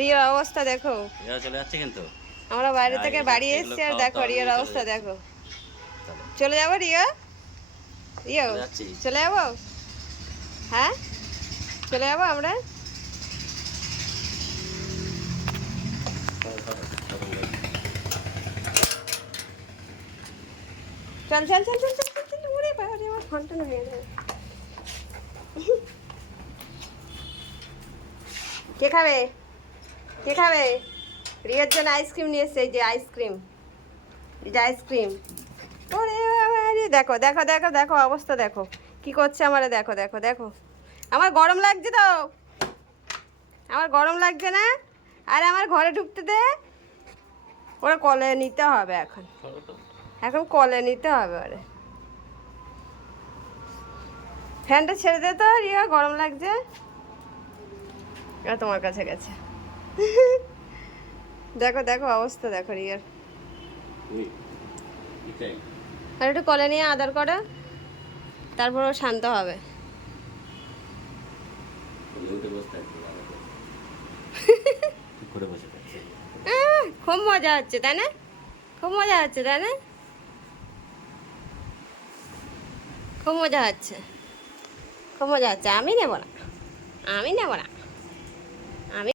রিয়ার অবস্থা দেখো। রিয়া চলে যাচ্ছে কিন্তু। আমরা বাইরে হ্যাঁ, থেকে বাড়ি এসেছি আর দেখো রিয়ার অবস্থা দেখো। চলো চলে যাবো রিয়া? রিয়া চলে যাচ্ছি। চলে যাবো? হ্যাঁ চলে যাবো আমরা। চল চল চল চল চল চল চল। ওরে বাবা রে, আমার ফোনটা হয়ে যাবে। কে খাবে? কে খাবে? রিয়ার জন্য আইসক্রিম নিয়ে এসছে। এই যে আইসক্রিম, এই যে আইসক্রিম। ওরে বাবা রে, দেখো দেখো দেখো দেখো অবস্থা দেখো কি করছে আমারে। দেখো দেখো দেখো, আমার গরম লাগছে তো, আমার গরম লাগছে না। আর আমার ঘরে ঢুকতে দে। ওরা কলে নিতে হবে এখন, এখন কলে নিতে হবে ওরে। ফ্যানটা ছেড়ে দে তো রিয়া, গরম লাগছে। এরা তোমার কাছে গেছে। দেখো দেখো অবস্থা দেখো রিয়ার। আর একটু কলে নিয়ে আদর করো, তারপর ও শান্ত হবে। খুব মজা হচ্ছে তাই না? খুব মজা হচ্ছে তাই না? খুব মজা হচ্ছে, খুব মজা হচ্ছে। আমি নেবো না, আমি নেবো না।